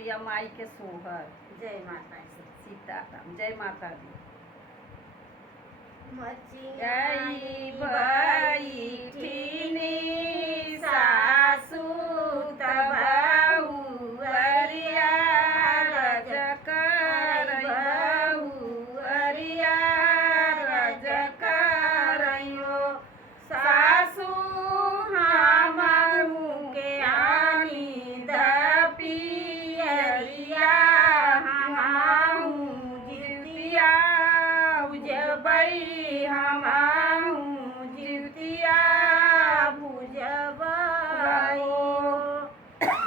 छठिया माई के सोहर। जय माता दी। सीताराम। जय माता दी। मचियाई बैठिनी सासु बहुअरिया रजकर बहुअरिया रजकरयो सासु हमर मुके आनी दपियरिया हमाहू जितिया उजबई हमाहू जितिया भुजबई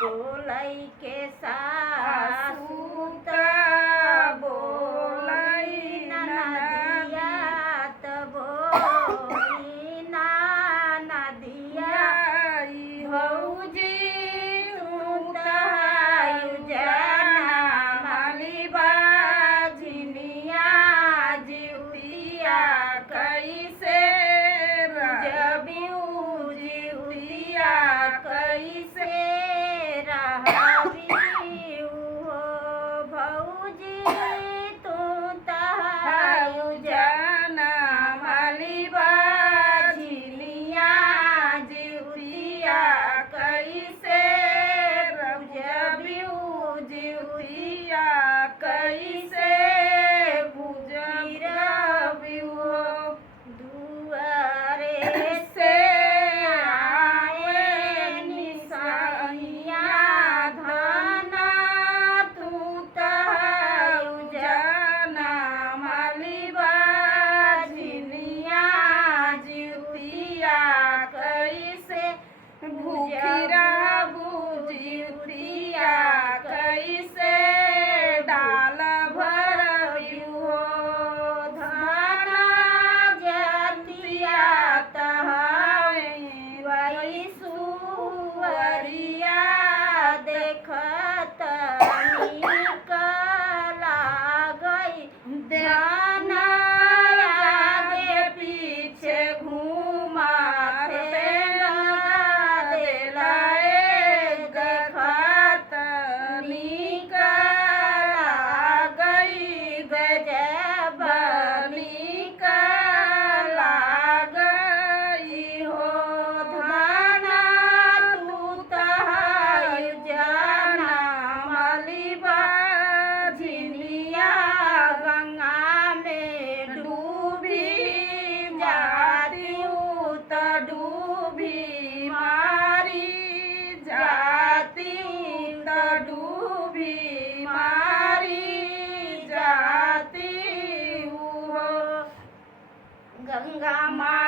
बोलै के सासु त बोलै ननदिया त बोलै ननदिया भौजी तू त जना मलिबा झिनिया जिउतिया कैसे जबिउ जिउतिया कैसे रहबिउ हो भौजी तू त जना मलिबा झिनिया जिउतिया कैसे जबिउ जिउतिया कैसे भुजबिउ हो दुआरे से आए निसैया धना तू त जना मलिबा झिनिया जिउतिया कैसे भूखिरा बुझिउतिया कैसे डाल भरबिउ हो धना जतिया तहई सुअरिया देखत नीक लागई धना आगे पीछे घूमत देलाए देखत नीक लागई गजब नीक लागई हो धना तू त जना मलिबा झिनिया गंगा में डूबी जातिउ त डूबी मारी जातिउ त डूबी मारी जातिउ हो गंगा माँ